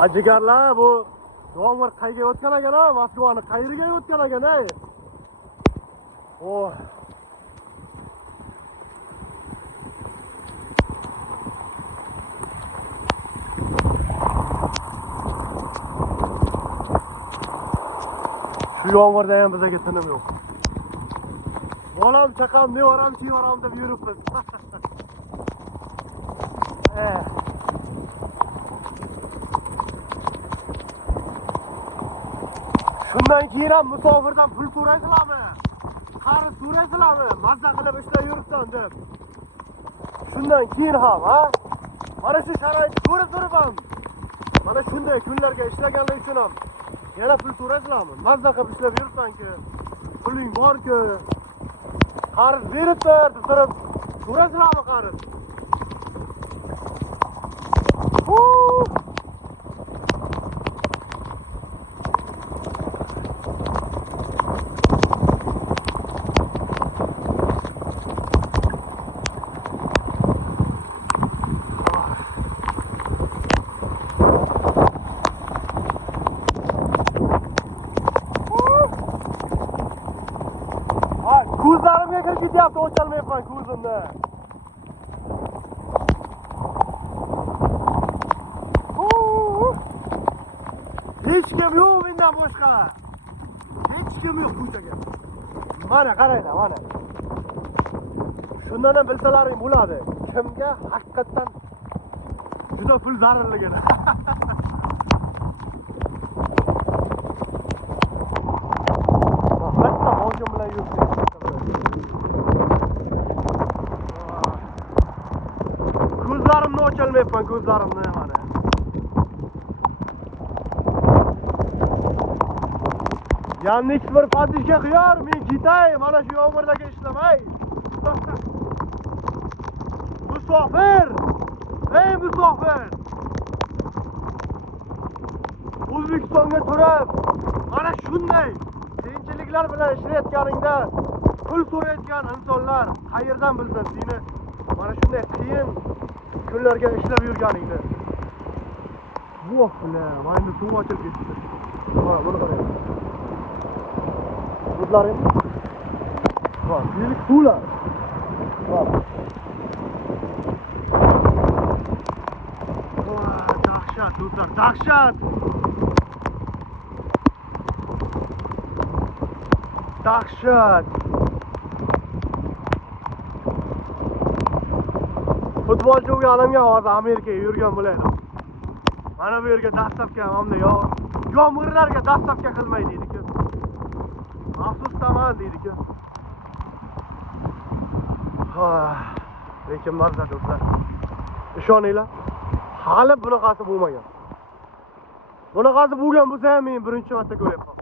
Ajigarlar bu yomg'ir qayga o'tgan ekan-a? Moskvani qayerga o'tgan ekan-a? Oh. Shu yomg'irda ham bizga tinim yo'q. Bolam chaqam nevaram chivaram deb yuribmiz. Shundan keyin ham musofirdan pul so'raysizlarmi? Qarz so'raysizlarmi? Mazza qilib ishlab yuribsan deb. Shundan keyin ham, ha? Mana shu sharoitni ko'rib turibman. Mana shunday kunlarga ishlaganlik uchun ham yana pul so'raysizlarmi? Mazza qilib ishlab yuribsan-ku. Puling bor-ku. Qarz beribdir deb turib so'raysizlarmi qarz? Ko'zlarimga kirib ketyapti, o'chalmayapman ko'zimni. Hech kim yo'q mendan boshqa. Hech kim yo'q ko'chaga. Mana qaranglar, mana. Shundan ham bilsalaring bo'ladi. Kimga haqiqatan juda pul zararligini. Bitta hojim bilan yuribdi. Ko'zlarimni ocholmayapman, ko'zlarimni mana. Yanniks bir patishga qiyor, men ketay, mana shu yomg'irdaga ishlamay. Musofir! Ey musofir! O'zbekistonga turib, mana shunday qiyinchiliklar bilan ishlayotganingda pul so'rayotgan insonlar qayerdan bilsin seni mana shunday qiyin kunlarga ishlab yurganingni. Voh bilan, mana endi suv ochilib ketdi. Mana buni qarang. Ko'zlaring? Voh, yirik suvlar. Voh. Voh, dahshat, do'stlar, dahshat. Dahshat. Futbolchi o'g'limga hozir Amerikaga yurgan bo'laydi. Mana bu yerga dastavka hamda yomg'irlarga dastavka qilmay deydi-ku. Afsusdaman deydi-ku. Lekin mazza do'stlar. Ishoninglar, hali bunaqasi bo'lmagan. Bunaqasi bo'lgan bo'lsa ham men birinchi marta ko'ryapman.